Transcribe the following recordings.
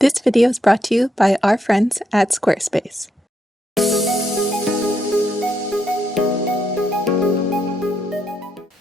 This video is brought to you by our friends at Squarespace.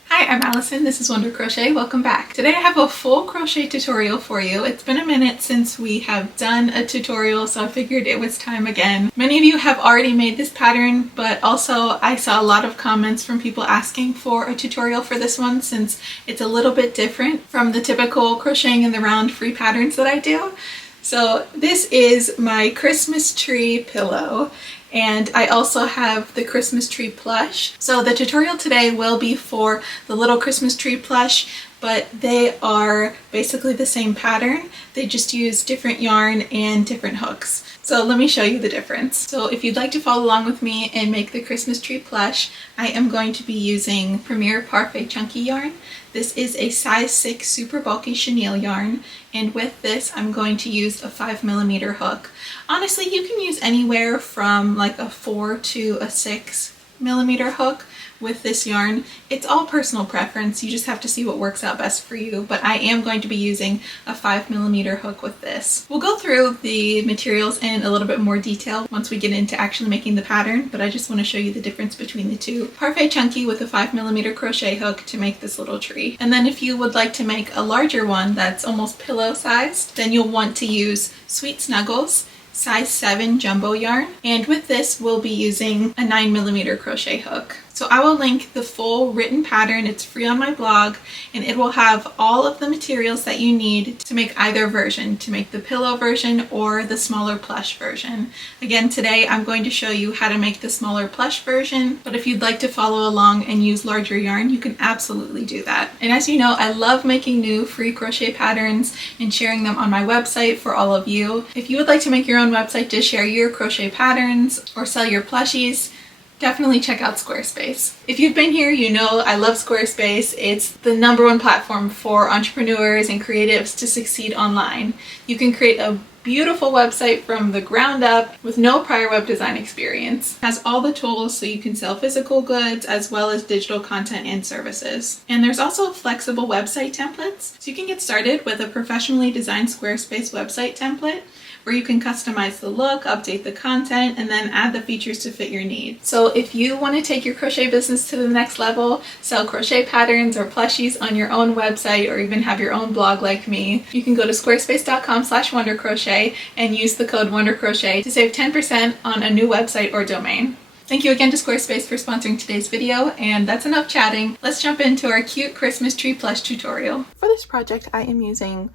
Hi, I'm Allison. This is Wonder Crochet. Welcome back. Today I have a full crochet tutorial for you. It's been a minute since we have done a tutorial, so I figured it was time again. Many of you have already made this pattern, but also I saw a lot of comments from people asking for a tutorial for this one since it's a little bit different from the typical crocheting in the round free patterns that I do. So this is my Christmas tree pillow, and I also have the Christmas tree plush. So the tutorial today will be for the little Christmas tree plush, but they are basically the same pattern. They just use different yarn and different hooks. So let me show you the difference. So if you'd like to follow along with me and make the Christmas tree plush, I am going to be using Premier Parfait Chunky yarn. This is a size 6 super bulky chenille yarn, and with this I'm going to use a 5mm hook. Honestly, you can use anywhere from like a 4 to a 6mm hook with this yarn. It's all personal preference. You just have to see what works out best for you, but I am going to be using a 5mm hook with this. We'll go through the materials in a little bit more detail once we get into actually making the pattern, but I just want to show you the difference between the two. Parfait Chunky with a 5mm crochet hook to make this little tree. And then if you would like to make a larger one that's almost pillow sized, then you'll want to use Sweet Snuggles size 7 jumbo yarn, and with this we'll be using a 9mm crochet hook. So I will link the full written pattern. It's free on my blog, and it will have all of the materials that you need to make either version, to make the pillow version or the smaller plush version. Again, today I'm going to show you how to make the smaller plush version, but if you'd like to follow along and use larger yarn, you can absolutely do that. And as you know, I love making new free crochet patterns and sharing them on my website for all of you. If you would like to make your own website to share your crochet patterns or sell your plushies, definitely check out Squarespace. If you've been here, you know I love Squarespace. It's the #1 platform for entrepreneurs and creatives to succeed online. You can create a beautiful website from the ground up with no prior web design experience. It has all the tools so you can sell physical goods as well as digital content and services. And there's also flexible website templates, so you can get started with a professionally designed Squarespace website template where you can customize the look, update the content, and then add the features to fit your needs. So if you want to take your crochet business to the next level, sell crochet patterns or plushies on your own website, or even have your own blog like me, you can go to squarespace.com/wondercrochet and use the code wondercrochet to save 10% on a new website or domain. Thank you again to Squarespace for sponsoring today's video, and that's enough chatting. Let's jump into our cute Christmas tree plush tutorial. For this project, I am using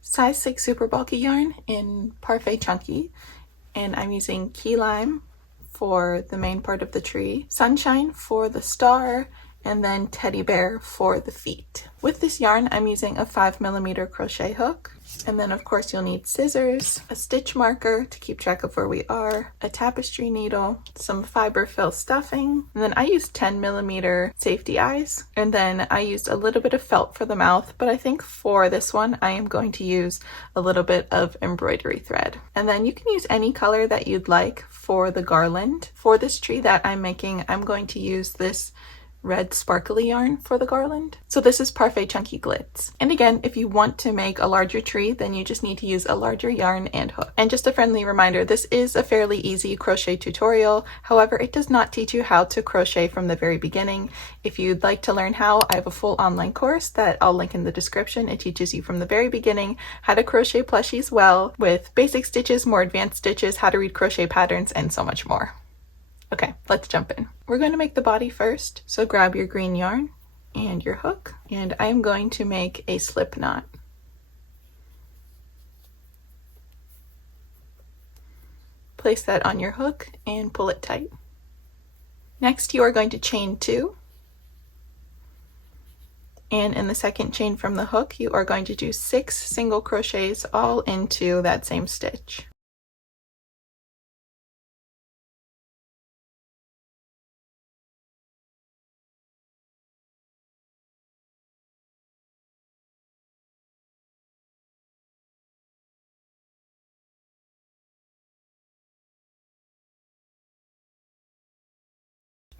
size 6 super bulky yarn in Parfait Chunky, and I'm using key lime for the main part of the tree, sunshine for the star, and then teddy bear for the feet. With this yarn, I'm using a 5mm crochet hook, and then of course you'll need scissors, a stitch marker to keep track of where we are, a tapestry needle, some fiber fill stuffing, and then I used 10mm safety eyes, and then I used a little bit of felt for the mouth, but I think for this one I am going to use a little bit of embroidery thread. And then you can use any color that you'd like for the garland. For this tree that I'm making, I'm going to use this red sparkly yarn for the garland. So this is Parfait Chunky Glitz. And again, if you want to make a larger tree, then you just need to use a larger yarn and hook. And just a friendly reminder, this is a fairly easy crochet tutorial. However, it does not teach you how to crochet from the very beginning. If you'd like to learn how, I have a full online course that I'll link in the description. It teaches you from the very beginning how to crochet plushies well with basic stitches, more advanced stitches, how to read crochet patterns, and so much more. Okay, let's jump in. We're going to make the body first, so grab your green yarn and your hook, and I'm going to make a slip knot. Place that on your hook and pull it tight. Next, you are going to chain 2, and in the second chain from the hook, you are going to do 6 single crochets all into that same stitch.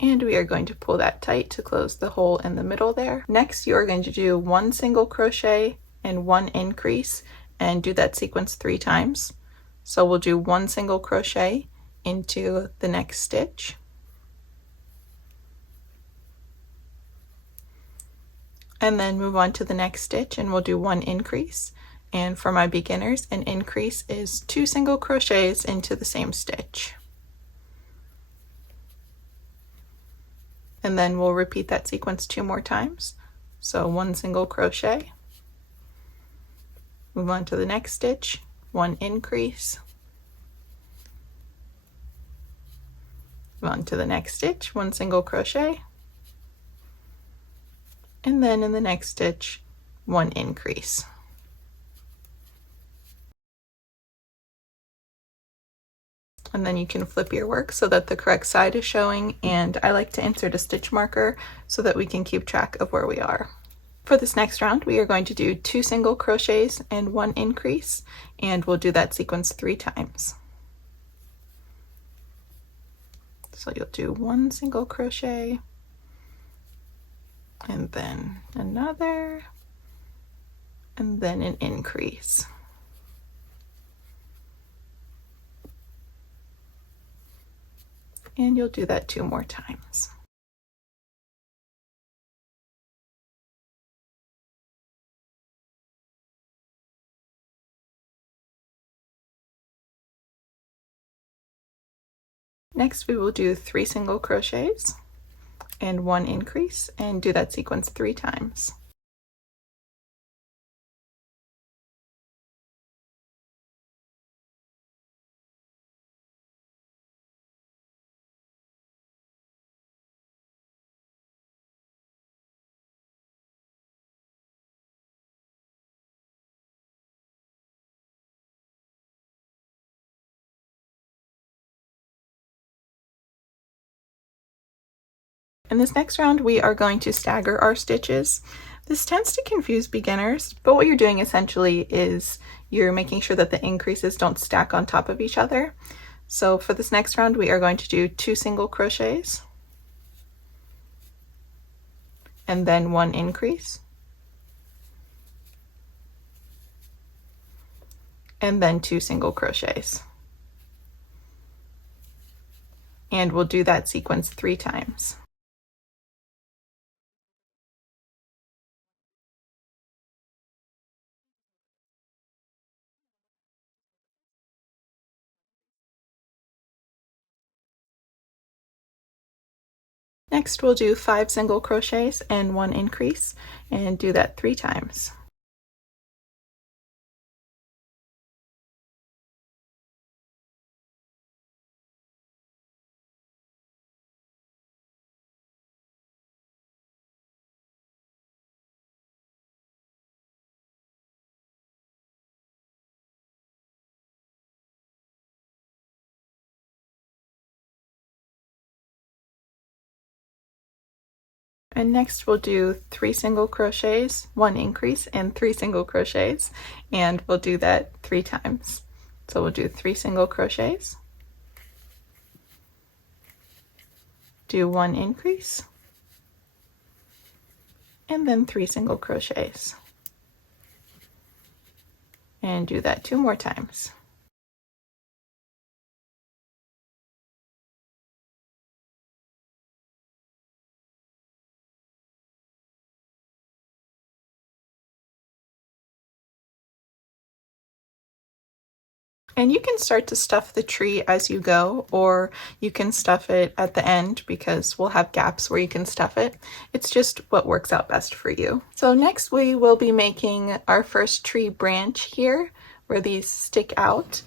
And we are going to pull that tight to close the hole in the middle there. Next, you are going to do 1 single crochet and 1 increase and do that sequence 3 times. So we'll do 1 single crochet into the next stitch, and then move on to the next stitch, and we'll do 1 increase. And for my beginners, an increase is 2 single crochets into the same stitch. And then we'll repeat that sequence 2 more times. So 1 single crochet, move on to the next stitch, 1 increase, move on to the next stitch, 1 single crochet, and then in the next stitch, 1 increase. And then you can flip your work so that the correct side is showing, and I like to insert a stitch marker so that we can keep track of where we are. For this next round, we are going to do 2 single crochets and 1 increase, and we'll do that sequence 3 times. So you'll do 1 single crochet, and then another, and then an increase. And you'll do that 2 more times. Next, we will do 3 single crochets and 1 increase, and do that sequence 3 times. In this next round, we are going to stagger our stitches. This tends to confuse beginners, but what you're doing essentially is you're making sure that the increases don't stack on top of each other. So for this next round, we are going to do 2 single crochets, and then 1 increase, and then 2 single crochets. And we'll do that sequence 3 times. Next, we'll do 5 single crochets and 1 increase, and do that 3 times. And next we'll do 3 single crochets, 1 increase, and 3 single crochets, and we'll do that 3 times. So we'll do 3 single crochets, do 1 increase, and then 3 single crochets, and do that 2 more times. And you can start to stuff the tree as you go, or you can stuff it at the end because we'll have gaps where you can stuff it. It's just what works out best for you. So next we will be making our first tree branch here where these stick out.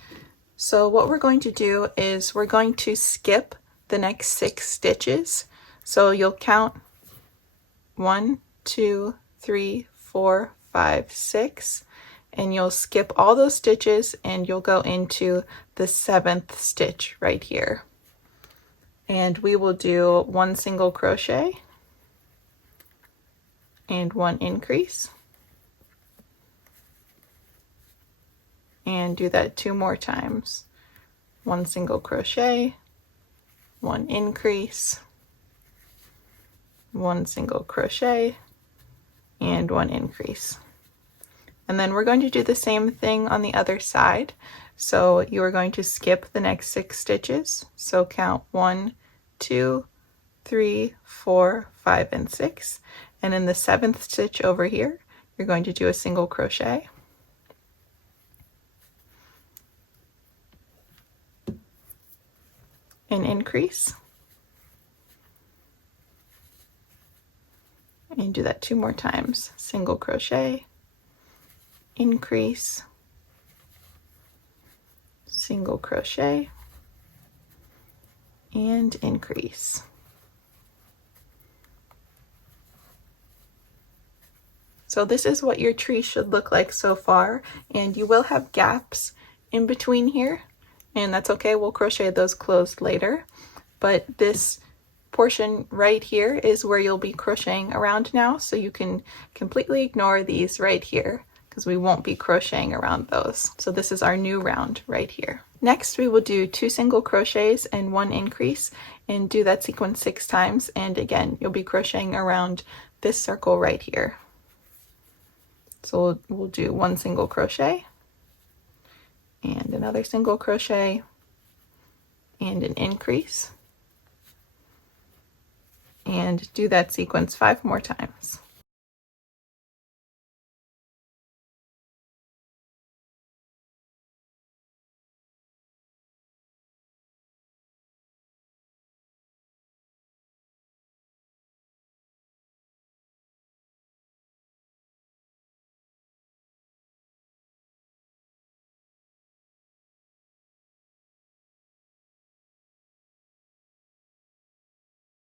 So what we're going to do is we're going to skip the next 6 stitches. So you'll count 1, 2, 3, 4, 5, 6. And you'll skip all those stitches and you'll go into the 7th stitch right here. And we will do 1 single crochet and 1 increase. And do that 2 more times. 1 single crochet, 1 increase, 1 single crochet, and 1 increase. And then we're going to do the same thing on the other side. So you are going to skip the next 6 stitches. So count 1, 2, 3, 4, 5, and 6. And in the 7th stitch over here, you're going to do a single crochet. An increase. And do that 2 more times. Single crochet, increase, single crochet, and increase. So this is what your tree should look like so far, and you will have gaps in between here, and that's okay, we'll crochet those closed later. But this portion right here is where you'll be crocheting around now, so you can completely ignore these right here because we won't be crocheting around those. So this is our new round right here. Next we will do 2 single crochets and 1 increase, and do that sequence 6 times, and again you'll be crocheting around this circle right here. So we'll do 1 single crochet and another single crochet and an increase, and do that sequence 5 more times.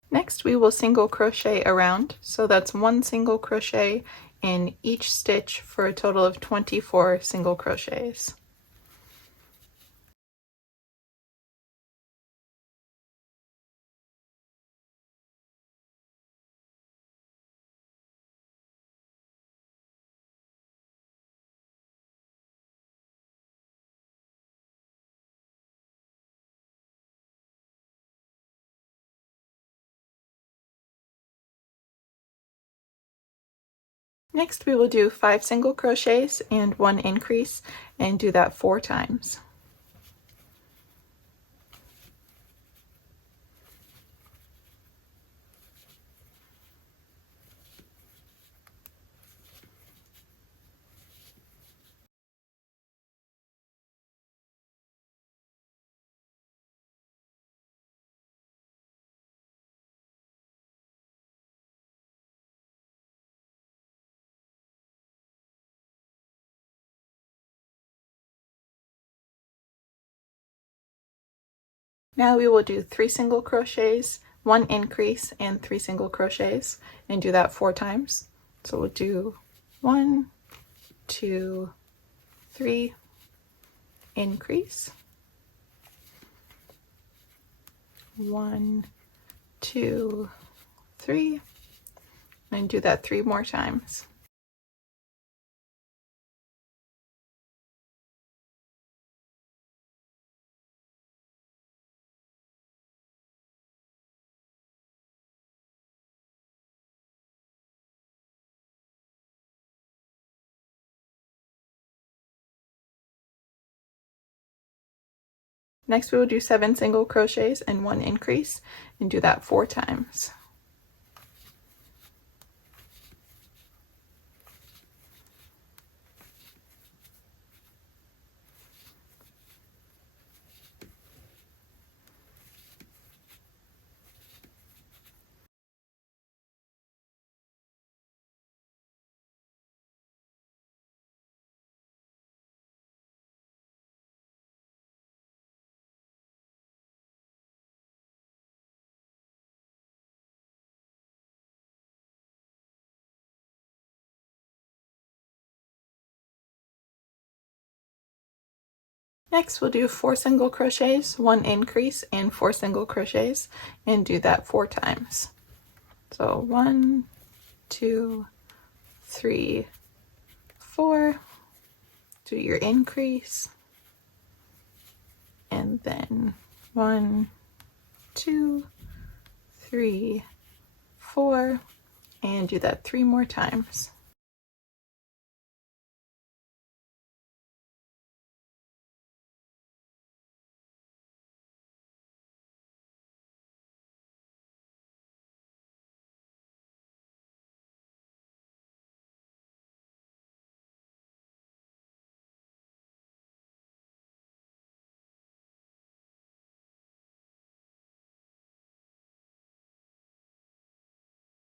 Next we will single crochet around, so that's 1 single crochet in each stitch for a total of 24 single crochets. Next we will do 5 single crochets and 1 increase, and do that 4 times. Now we will do 3 single crochets, 1 increase, and 3 single crochets, and do that 4 times. So we'll do 1, 2, 3, increase, 1, 2, 3, and do that 3 more times. Next we will do 7 single crochets and 1 increase, and do that 4 times. Next we'll do 4 single crochets, 1 increase, and 4 single crochets, and do that 4 times. So 1, 2, 3, 4, do your increase, and then 1, 2, 3, 4, and do that 3 more times.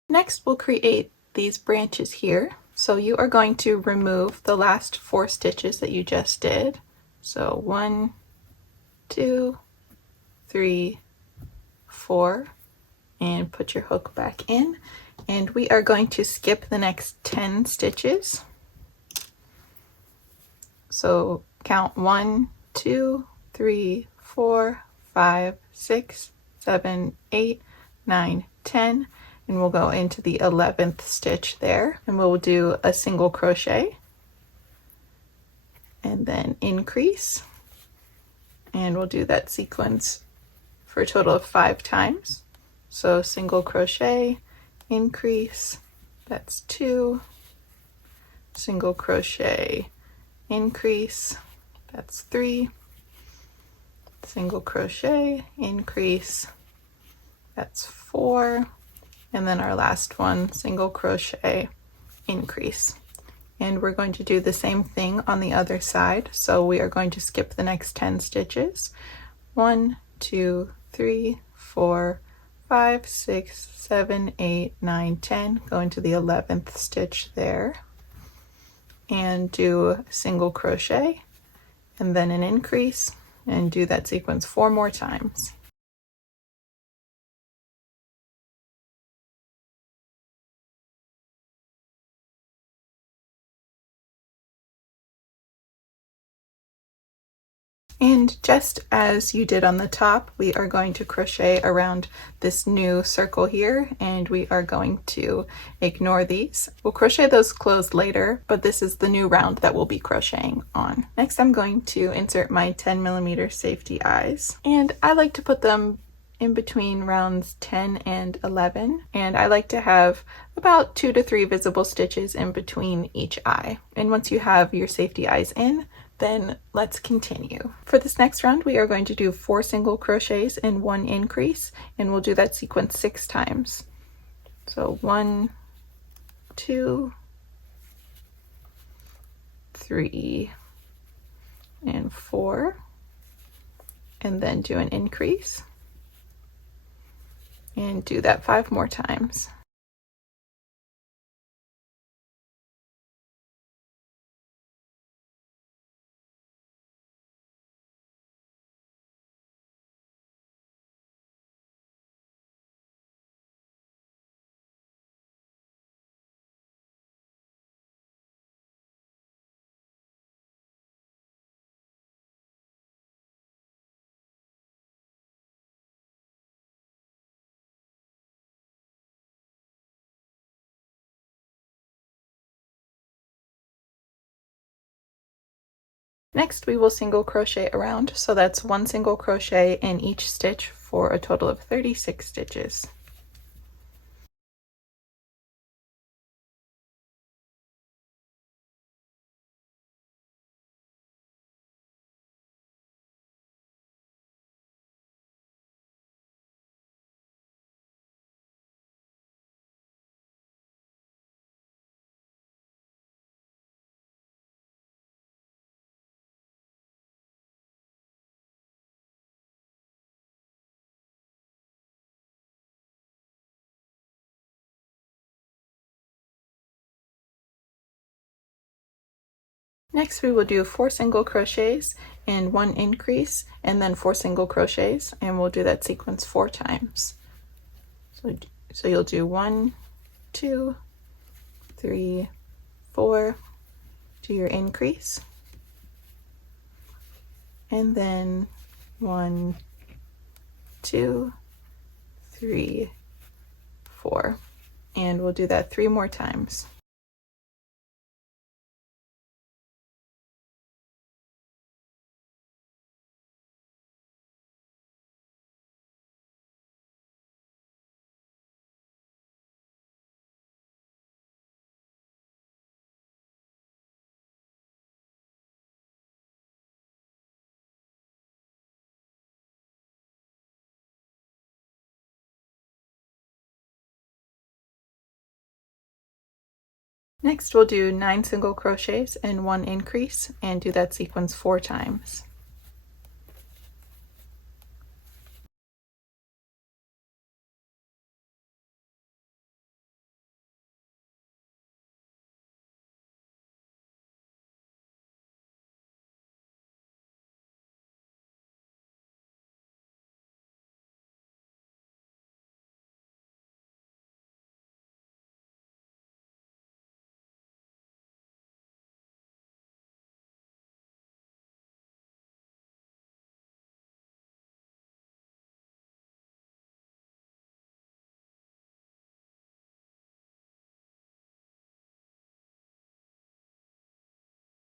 Next, we'll create these branches here. So you are going to remove the last 4 stitches that you just did. So 1, 2, 3, 4, and put your hook back in. And we are going to skip the next 10 stitches. So count 1, 2, 3, 4, 5, 6, 7, 8, 9, 10, and we'll go into the 11th stitch there, and we'll do a single crochet and then increase, and we'll do that sequence for a total of 5 times. So single crochet, increase, that's 2, single crochet, increase, that's 3, single crochet, increase, that's 4, and then our last one, single crochet, increase. And we're going to do the same thing on the other side. So we are going to skip the next 10 stitches. 1, 2, 3, 4, 5, 6, 7, 8, 9, 10. Go into the 11th stitch there and do a single crochet and then an increase, and do that sequence 4 more times. And just as you did on the top, we are going to crochet around this new circle here, and we are going to ignore these. We'll crochet those closed later, but this is the new round that we'll be crocheting on. Next, I'm going to insert my 10mm safety eyes, and I like to put them in between rounds 10 and 11, and I like to have about 2 to 3 visible stitches in between each eye. And once you have your safety eyes in, then let's continue. For this next round, we are going to do 4 single crochets and 1 increase, and we'll do that sequence 6 times. So 1, 2, 3, and 4, and then do an increase, and do that 5 more times. Next, we will single crochet around, so that's 1 single crochet in each stitch for a total of 36 stitches. Next, we will do 4 single crochets and 1 increase, and then 4 single crochets, and we'll do that sequence 4 times. So you'll do 1, 2, 3, 4, do your increase, and then 1, 2, 3, 4, and we'll do that 3 more times. Next, we'll do 9 single crochets and 1 increase, and do that sequence 4 times.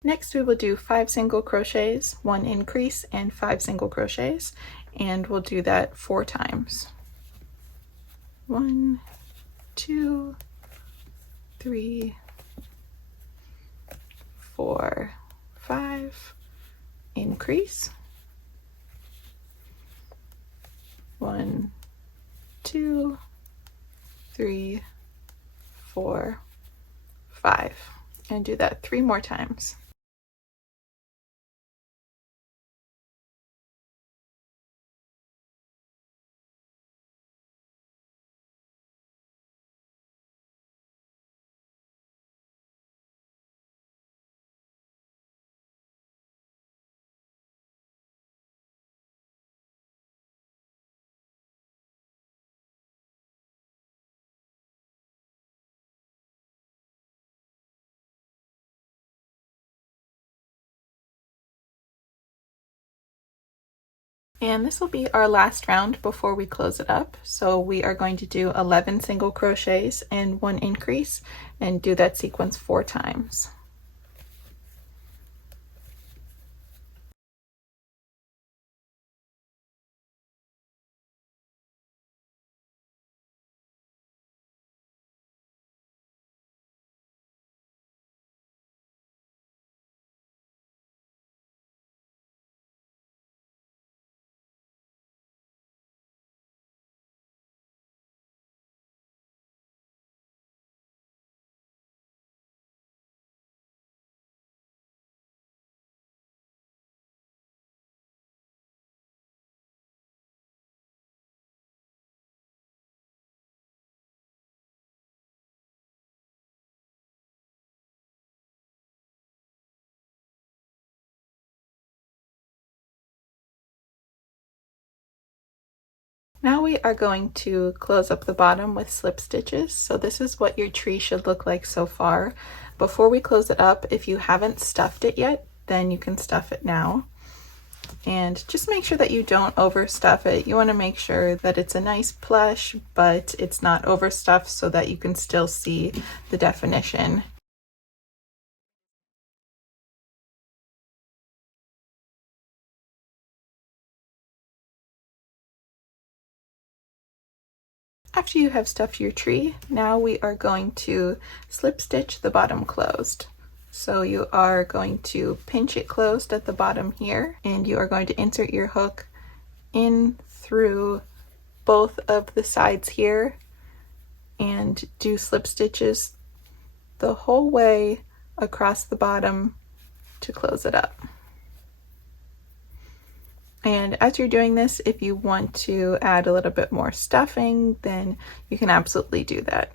Next we will do 5 single crochets, 1 increase, and 5 single crochets, and we'll do that 4 times. 1, 2, 3, 4, 5, increase, 1, 2, 3, 4, 5, and do that 3 more times. And this will be our last round before we close it up. So we are going to do 11 single crochets and 1 increase and do that sequence 4 times. Now we are going to close up the bottom with slip stitches. So this is what your tree should look like so far. Before we close it up, if you haven't stuffed it yet, then you can stuff it now. And just make sure that you don't overstuff it. You want to make sure that it's a nice plush, but it's not overstuffed so that you can still see the definition. After you have stuffed your tree, now we are going to slip stitch the bottom closed. So you are going to pinch it closed at the bottom here, and you are going to insert your hook in through both of the sides here and do slip stitches the whole way across the bottom to close it up. And as you're doing this, if you want to add a little bit more stuffing, then you can absolutely do that.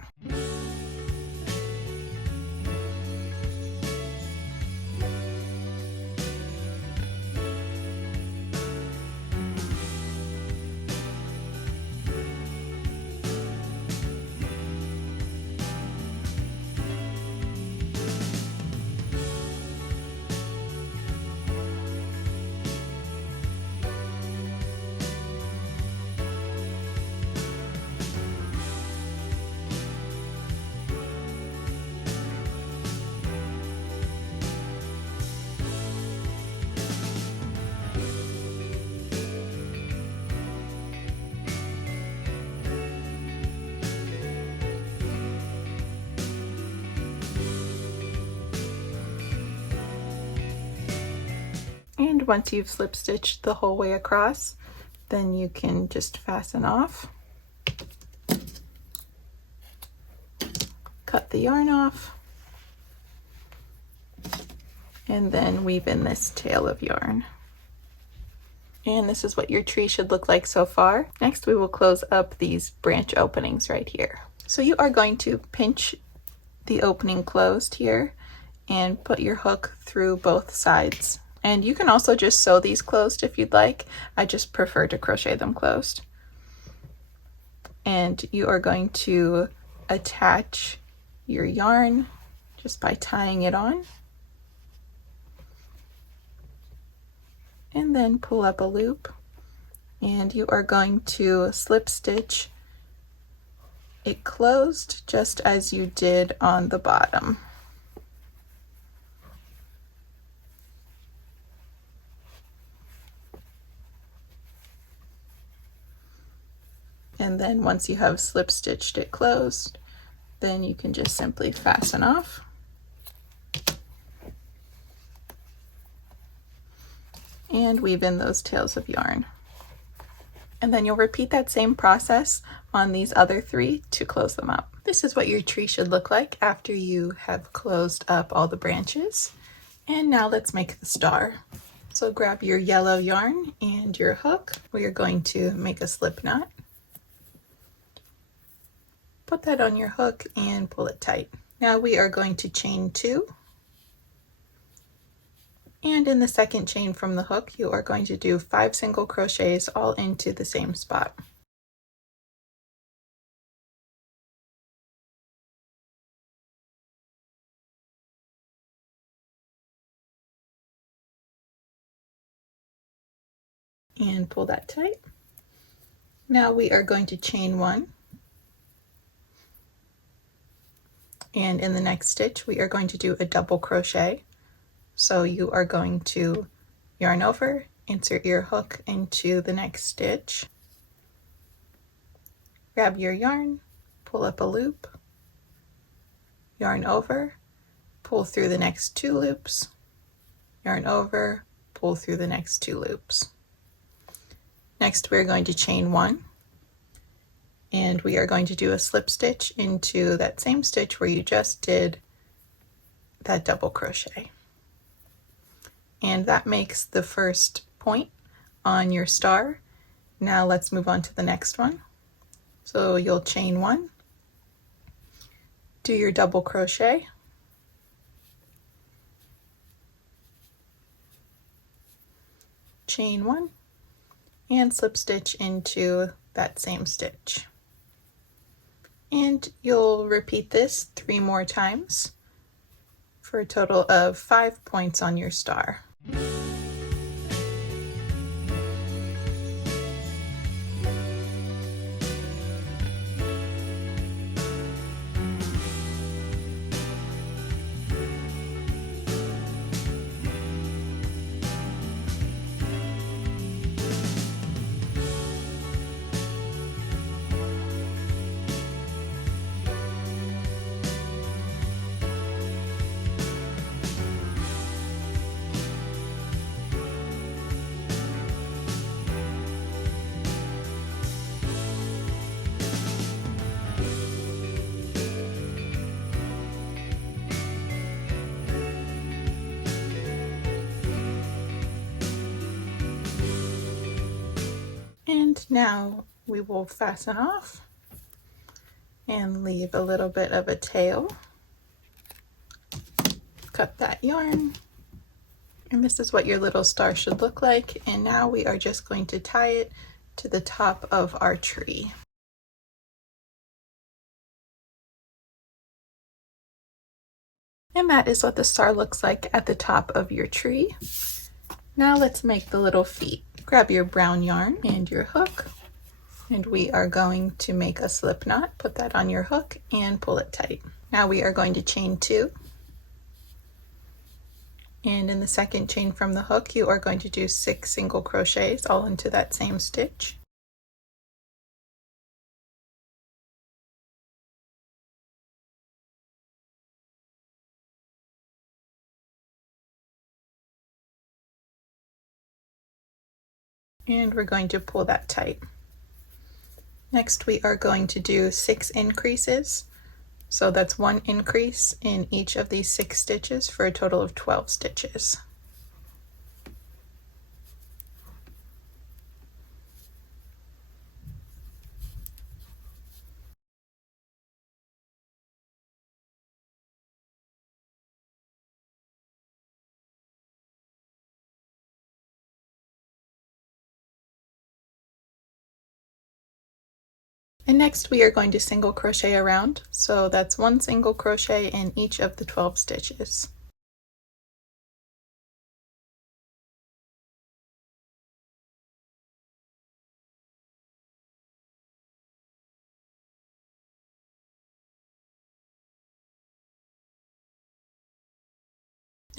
And once you've slip stitched the whole way across, then you can just fasten off, cut the yarn off, and then weave in this tail of yarn. And this is what your tree should look like so far. Next, we will close up these branch openings right here. So you are going to pinch the opening closed here and put your hook through both sides. And you can also just sew these closed if you'd like. I just prefer to crochet them closed. And you are going to attach your yarn just by tying it on. And then pull up a loop. And you are going to slip stitch it closed just as you did on the bottom. And then once you have slip stitched it closed, then you can just simply fasten off. And weave in those tails of yarn. And then you'll repeat that same process on these other 3 to close them up. This is what your tree should look like after you have closed up all the branches. And now let's make the star. So grab your yellow yarn and your hook. We are going to make a slip knot. Put that on your hook and pull it tight. Now we are going to chain 2. And in the second chain from the hook, you are going to do 5 single crochets all into the same spot. And pull that tight. Now we are going to chain 1. And in the next stitch, we are going to do a double crochet. So you are going to yarn over, insert your hook into the next stitch, grab your yarn, pull up a loop, yarn over, pull through the next 2 loops, yarn over, pull through the next 2 loops. Next, we're going to chain 1, and we are going to do a slip stitch into that same stitch where you just did that double crochet. And that makes the first point on your star. Now let's move on to the next one. So you'll chain 1, do your double crochet, chain 1, and slip stitch into that same stitch. And you'll repeat this 3 more times for a total of 5 points on your star. And now we will fasten off and leave a little bit of a tail. Cut that yarn. And this is what your little star should look like. And now we are just going to tie it to the top of our tree. And that is what the star looks like at the top of your tree. Now let's make the little feet. Grab your brown yarn and your hook, and we are going to make a slip knot. Put that on your hook and pull it tight. Now we are going to chain 2. And in the second chain from the hook, you are going to do 6 single crochets all into that same stitch. And we're going to pull that tight. Next, we are going to do 6 increases. So that's 1 increase in each of these 6 stitches for a total of 12 stitches. And next we are going to single crochet around, so that's 1 single crochet in each of the 12 stitches.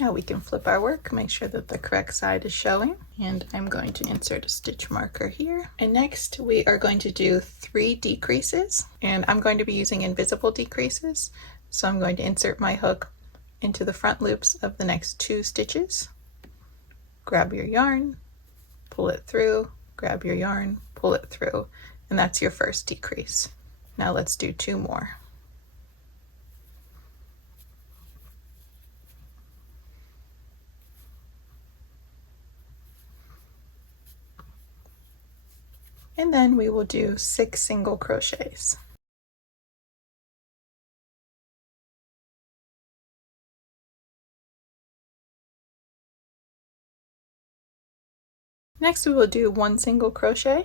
Now we can flip our work, make sure that the correct side is showing, and I'm going to insert a stitch marker here. And next we are going to do 3 decreases, and I'm going to be using invisible decreases. So I'm going to insert my hook into the front loops of the next 2 stitches. Grab your yarn, pull it through, grab your yarn, pull it through, and that's your first decrease. Now let's do 2 more. And then we will do 6 single crochets. Next we will do 1 single crochet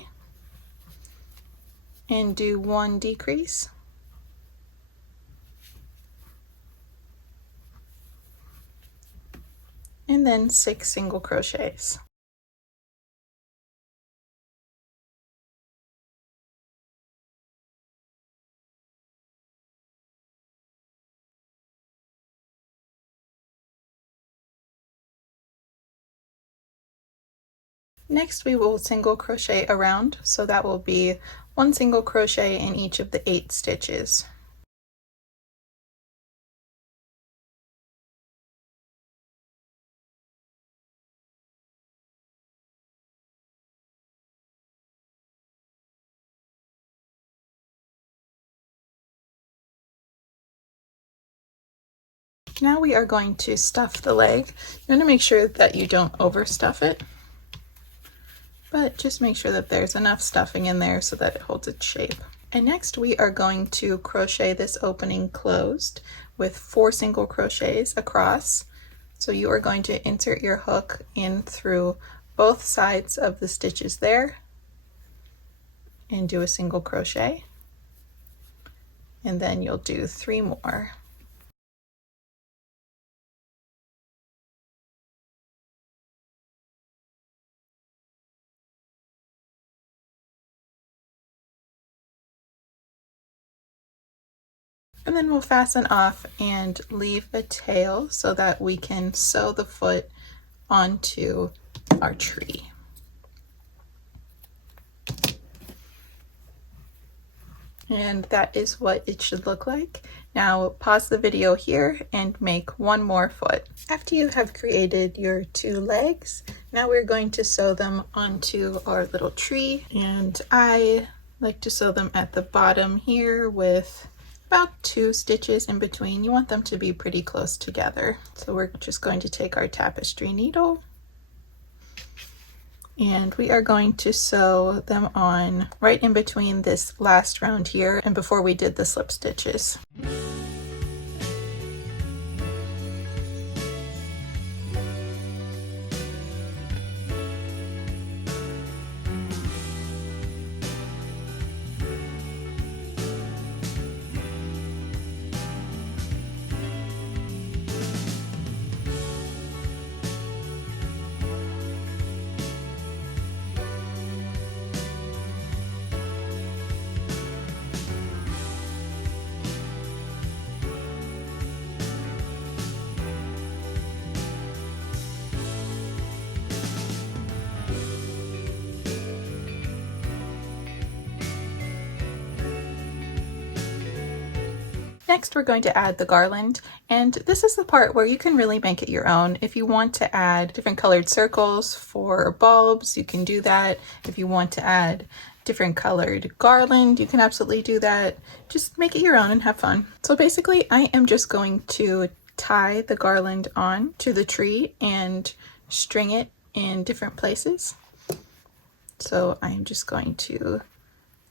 and do 1 decrease. And then 6 single crochets. Next we will single crochet around, so that will be 1 single crochet in each of the 8 stitches. Now we are going to stuff the leg. You want to make sure that you don't overstuff it, but just make sure that there's enough stuffing in there so that it holds its shape. And next we are going to crochet this opening closed with 4 single crochets across. So you are going to insert your hook in through both sides of the stitches there and do a single crochet, and then you'll do 3 more. And then we'll fasten off and leave a tail so that we can sew the foot onto our tree. And that is what it should look like. Now pause the video here and make 1 more foot. After you have created your 2 legs, now we're going to sew them onto our little tree. And I like to sew them at the bottom here with about 2 stitches in between. You want them to be pretty close together. So we're just going to take our tapestry needle and we are going to sew them on right in between this last round here and before we did the slip stitches. Next, we're going to add the garland, and this is the part where you can really make it your own. If you want to add different colored circles for bulbs, you can do that. If you want to add different colored garland, you can absolutely do that. Just make it your own and have fun. So basically, I am just going to tie the garland on to the tree and string it in different places. So I'm just going to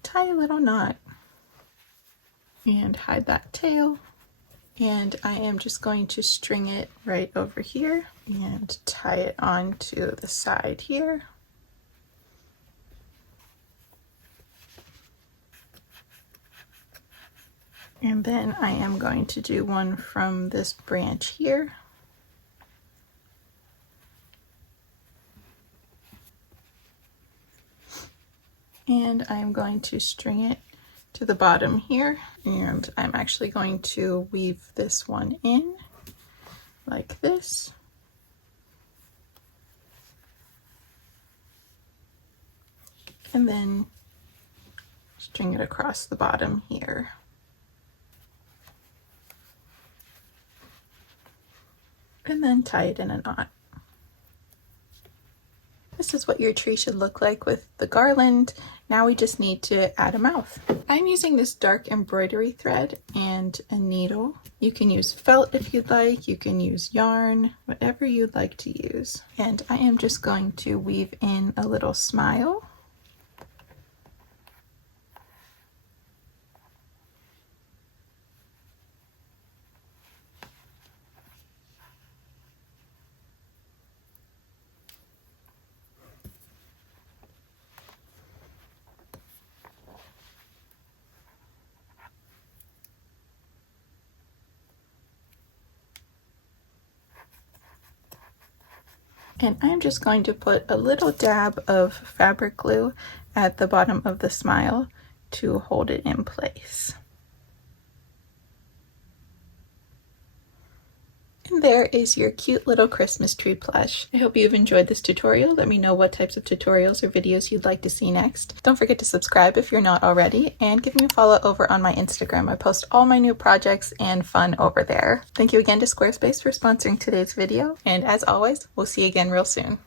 tie a little knot and hide that tail, and I am just going to string it right over here and tie it on to the side here. And then I am going to do one from this branch here. And I'm going to string it to the bottom here, and I'm actually going to weave this one in like this, and then string it across the bottom here. And then tie it in a knot. This is what your tree should look like with the garland. Now we just need to add a mouth. I'm using this dark embroidery thread and a needle. You can use felt if you'd like, you can use yarn, whatever you'd like to use. And I am just going to weave in a little smile. And I'm just going to put a little dab of fabric glue at the bottom of the smile to hold it in place. And there is your cute little Christmas tree plush. I hope you've enjoyed this tutorial. Let me know what types of tutorials or videos you'd like to see next. Don't forget to subscribe if you're not already, and give me a follow over on my Instagram. I post all my new projects and fun over there. Thank you again to Squarespace for sponsoring today's video, and as always, we'll see you again real soon.